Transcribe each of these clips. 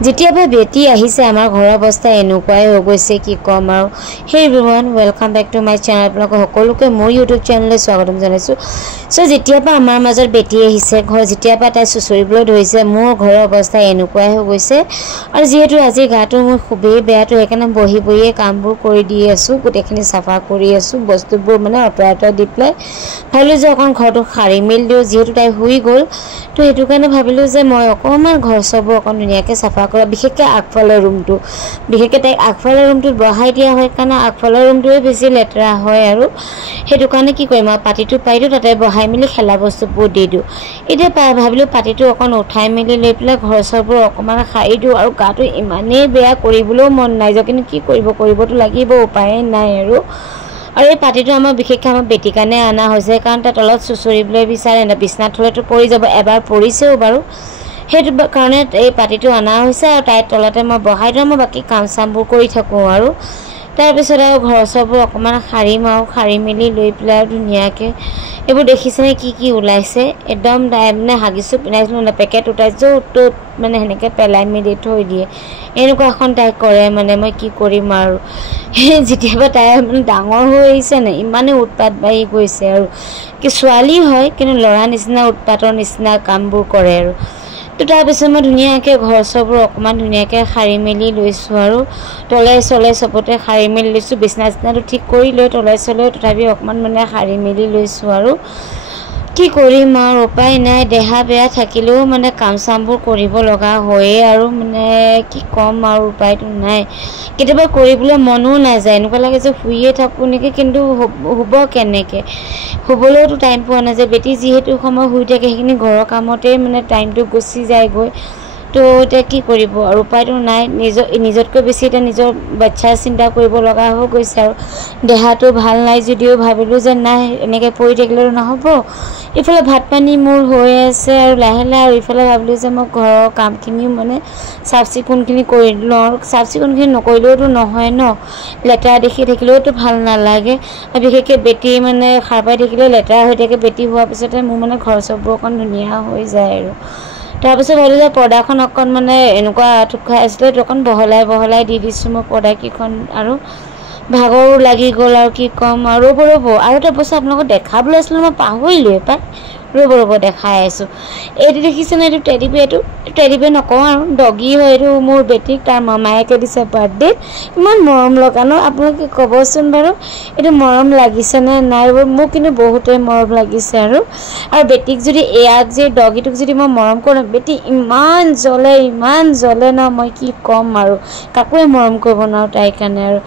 যেতিয়াবা বেটি আহিছে আমাৰ ঘৰৰ অৱস্থা এনেকুৱাই হৈ গৈছে কি কম আৰু hey everyone welcome back to my channel আপোনালোক সকলোকে মোৰ ইউটিউব চেনেললৈ স্বাগতম জনাইছো সো যেতিয়াবা আমাৰ মাজত বেটি আহিছে ঘৰ যেতিয়াবা তাই চুচৰিবলৈ ধৰিছে মোৰ ঘৰৰ অৱস্থা এনেকুৱাই হৈ গৈছে আৰু যেহেতু আজি গাটো মোৰ খুবেই বেয়া তো সেইকাৰণে বহি বহিয়ে কামবোৰ কৰি দি আছো গোটেইখিনি সাফা কৰি আছো বস্তুবোৰ মানে অতৰাই দি প্লাই ভাবিলো যে অকণ ঘৰটো সাৰি মেলি দিও যেহেতু তাই শুই গ'ল তো সেইটো কাৰণে ভাবিলো যে মই অকমান ঘৰ সববোৰ অকণ ধুনীয়াকৈ সাফা কৰা বিশেষকৈ আগফালৰ ৰুমটো বিশেষকৈ তাই আগফালৰ ৰুমটোত বহাই দিয়া হয় কাৰণ আগফালৰ ৰুমটোৱে বেছি লেতেৰা হয় আৰু সেইটো কাৰণে কি কৰিম পাটিটো পাইটো তাতে বহাই মেলি খেলা বস্তুবোৰ দি দিও এতিয়া ভাবিলো পাটিটো অকণ উঠাই মেলি লৈ পেলাই ঘৰ সববোৰ অকমান সাৰি দিও আৰু গাটো ইমানেই বেয়া কৰিবলৈও মন নাই যে কিন্তু কি কৰিবতো লাগিব উপায় নাই আৰু এই পাটিটো আমাৰ বিশেষকৈ আমাৰ বেটি কাৰণে আনা হৈছে কাৰণ তাই তলত চুচৰিবলৈ বিচাৰে না বিছনাত থলেতো পৰি যাব এবাৰ পৰিছেও বাৰু সেইটো কাৰণে এই পাটিটো আনা হৈছে আৰু তাইৰ তলতে মই বহাই দিওঁ মই বাকি কাম চামবোৰ কৰি থাকোঁ আৰু তাৰপিছত আৰু ঘৰ সববোৰ অকমান সাৰিম আৰু সাৰি মেলি লৈ পেলাই ধুনীয়াকৈ এইবোৰ দেখিছেনে কি ওলাইছে একদম মানে হাগিছো পিনাইছো না পেকেট উঠাইছো ত'ত মানে সেনেকৈ পেলাই মেলি থৈ দিয়ে এনেকুৱা এখন তাই কৰে মানে মই কি কৰিম আৰু যেতিয়াবা তাই মানে ডাঙৰ হৈ আহিছে না ইমানে উৎপাত বাঢ়ি গৈছে আৰু কি ছোৱালী হয় কিন্তু ল'ৰা নিচিনা উৎপাতৰ নিচিনা কামবোৰ কৰে আৰু তো তাৰপিছত মই ধুনীয়াকৈ ঘৰ সববোৰ অকমান ধুনীয়াকৈ সাৰি মেলি লৈছোঁ আৰু তলে চলে সবতে সাৰি মেলি লৈছোঁ বিছনা চিছনাটো ঠিক কৰি লৈ তলে চলেও তথাপি অকমান মানে সাৰি মেলি লৈছোঁ আৰু কি কৰিম আৰু উপায় নাই দেহা বেয়া থাকিলেও মানে কাম চামবোৰ কৰিব লগা হয়ে আৰু মানে কি কম আৰু উপায়টো নাই কেতিয়াবা কৰিবলৈ মনো নাযায় এনেকুৱা লাগে যে শুইয়ে থাকোঁ নেকি কিন্তু হ'ব কেনেকৈ শুবলৈওতো টাইম পোৱা নাযায় বেটি যিহেতু সময় শুই থাকে সেইখিনি ঘৰৰ কামতেই মানে টাইমটো গুচি যায়গৈ তো এতিয়া কি কৰিব আৰু উপায়টো নাই নিজতকৈ বেছি এতিয়া নিজৰ বাচ্ছাৰ চিন্তা কৰিব লগা হৈ গৈছে আৰু দেহাটো ভাল নাই যদিও ভাবিলোঁ যে নাই এনেকৈ পৰি থাকিলেও নহ'ব ইফালে ভাত পানী মোৰ হৈ আছে আৰু লাহে লাহে আৰু ইফালে ভাবিলোঁ যে মই ঘৰৰ কামখিনিও মানে চাফ চিকুণখিনি কৰি লওঁ চাফ চিকুণখিনি নকৰিলেওতো নহয় ন লেতেৰা দেখি থাকিলেওতো ভাল নালাগে আৰু বিশেষকৈ বেটি মানে সাৰ পাই থাকিলে লেতেৰা হৈ থাকে বেটি হোৱাৰ পিছতে মোৰ মানে ঘৰ সববোৰ অকণ ধুনীয়া হৈ যায় আৰু তাৰপিছত ভাবিলোঁ যে পৰ্দাখন অকণ মানে এনেকুৱা থুপ খাই আছিলে অকণ বহলাই দি দিছোঁ মই পৰ্দাকেইখন আৰু ভাগৰো লাগি গ'ল আৰু কি ক'ম আৰু ৰ'ব আৰু এটা বস্তু আপোনালোকক দেখাবলৈ আছিলোঁ মই পাহৰিলোৱে পাই ৰ'ব দেখাই আছোঁ এইটো দেখিছেনে এইটো টেডি বিয়াৰ নকওঁ আৰু ডগী হয় এইটো মোৰ বেটিক তাৰ মামায়েকে দিছে বাৰ্থডেত ইমান মৰম লগা ন আপোনালোকে ক'বচোন বাৰু এইটো মৰম লাগিছেনে নাই মোক কিন্তু বহুতেই মৰম লাগিছে আৰু বেটিক যদি ইয়াক যে ডগীটোক যদি মই মৰম কৰোঁ বেটি ইমান জ্বলে ন মই কি ক'ম আৰু কাকোৱে মৰম কৰিব নোৱাৰোঁ তাইৰ কাৰণে আৰু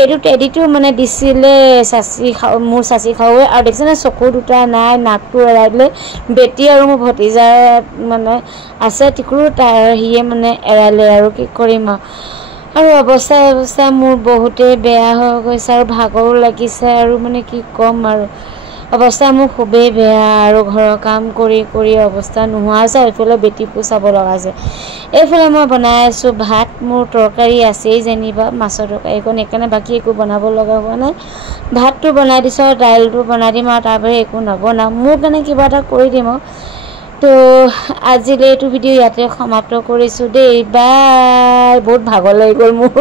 এইটো টেডিটো মানে দিছিলে মোৰ চাচি খাৱে আৰু দেখিছেনে চকু দুটা নাই নাকটো এৰাই দিলে বেটি আৰু মোৰ ভতিজাৰ মানে আছে টিকুৰু তাৰ সিয়ে মানে এৰালে আৰু কি কৰিম আৰু অৱস্থা মোৰ বহুতেই বেয়া হৈ গৈছে আৰু ভাগৰো লাগিছে আৰু মানে কি ক'ম আৰু অৱস্থা মোৰ খুবেই বেয়া আৰু ঘৰৰ কাম কৰি অৱস্থা নোহোৱা হৈছে এইফালে বেটিকো চাব লগা আছে এইফালে মই বনাই আছোঁ ভাত মোৰ তৰকাৰী আছেই যেনিবা মাছৰ তৰকাৰীখন সেইকাৰণে বাকী একো বনাব লগা হোৱা নাই ভাতটো বনাই দিছোঁ আৰু দাইলটো বনাই দিম আৰু তাৰ বাহিৰে একো নবনাওঁ মোৰ কাৰণে কিবা এটা কৰি দিম আৰু তো আজিলৈ এইটো ভিডিঅ' ইয়াতে সমাপ্ত কৰিছোঁ দেই বাই বহুত ভাগৰ লাগি গ'ল মোৰ